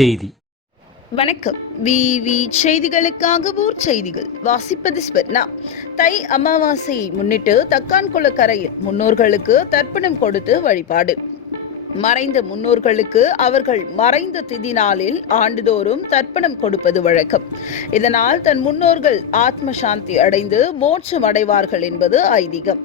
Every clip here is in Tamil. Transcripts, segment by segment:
செய்தி. வணக்கம். விவி செய்திகளுக்காக ஊர் செய்திகள் வாசிப்பது ஸ்வர்ணா. தை அமாவாசையை முன்னிட்டு தக்கான்குள கரையில் முன்னோர்களுக்கு தர்ப்பணம் கொடுத்து வழிபாடு. மறைந்த முன்னோர்களுக்கு அவர்கள் மறைந்த திதி நாளில் ஆண்டுதோறும் தர்ப்பணம் கொடுப்பது வழக்கம். இதனால் தன் முன்னோர்கள் ஆத்ம சாந்தி அடைந்து மோட்சம் அடைவார்கள் என்பது ஐதீகம்.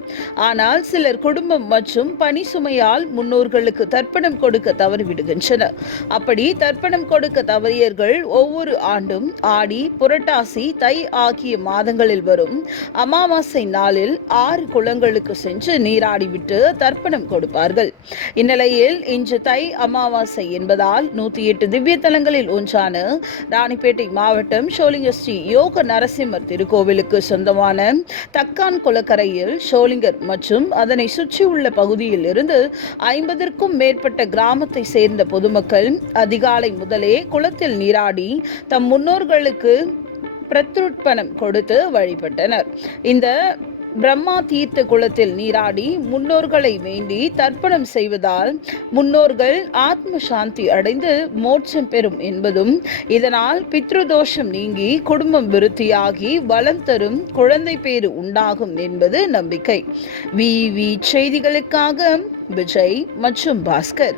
ஆனால் சிலர் குடும்பம் மற்றும் பணி சுமையால் முன்னோர்களுக்கு தர்ப்பணம் கொடுக்க தவறிவிடுகின்றனர். அப்படி தர்ப்பணம் கொடுக்க தவறியர்கள் ஒவ்வொரு ஆண்டும் ஆடி, புரட்டாசி, தை ஆகிய மாதங்களில் வரும் அமாவாசை நாளில் 6 குளங்களுக்கு சென்று நீராடிவிட்டு தர்ப்பணம் கொடுப்பார்கள். இந்நிலையில் இன்று தை அமாவாசை என்பதால் 108 திவ்ய தலங்களில் ஒன்றான ராணிப்பேட்டை மாவட்டம் ஷோலிங்க ஸ்ரீ யோக நரசிம்மர் திருக்கோவிலுக்கு சொந்தமான தக்கான் குளக்கரையில் ஷோலிங்கர் மற்றும் அதனை சுற்றியுள்ள பகுதியில் இருந்து 50க்கும் மேற்பட்ட கிராமத்தை சேர்ந்த பொதுமக்கள் அதிகாலை முதலே குளத்தில் நீராடி தம் முன்னோர்களுக்கு பிரத்ருட்பணம் கொடுத்து வழிபட்டனர். இந்த பிரம்மா தீர்த்த குளத்தில் நீராடி முன்னோர்களை வேண்டி தர்ப்பணம் செய்வதால் முன்னோர்கள் ஆத்ம சாந்தி அடைந்து மோட்சம் பெறும் என்பதும், இதனால் பித்ருதோஷம் நீங்கி குடும்பம் விருத்தியாகி வளம் தரும் குழந்தை பேறு உண்டாகும் என்பது நம்பிக்கை. விவி செய்திகளுக்காக விஜய் மற்றும் பாஸ்கர்.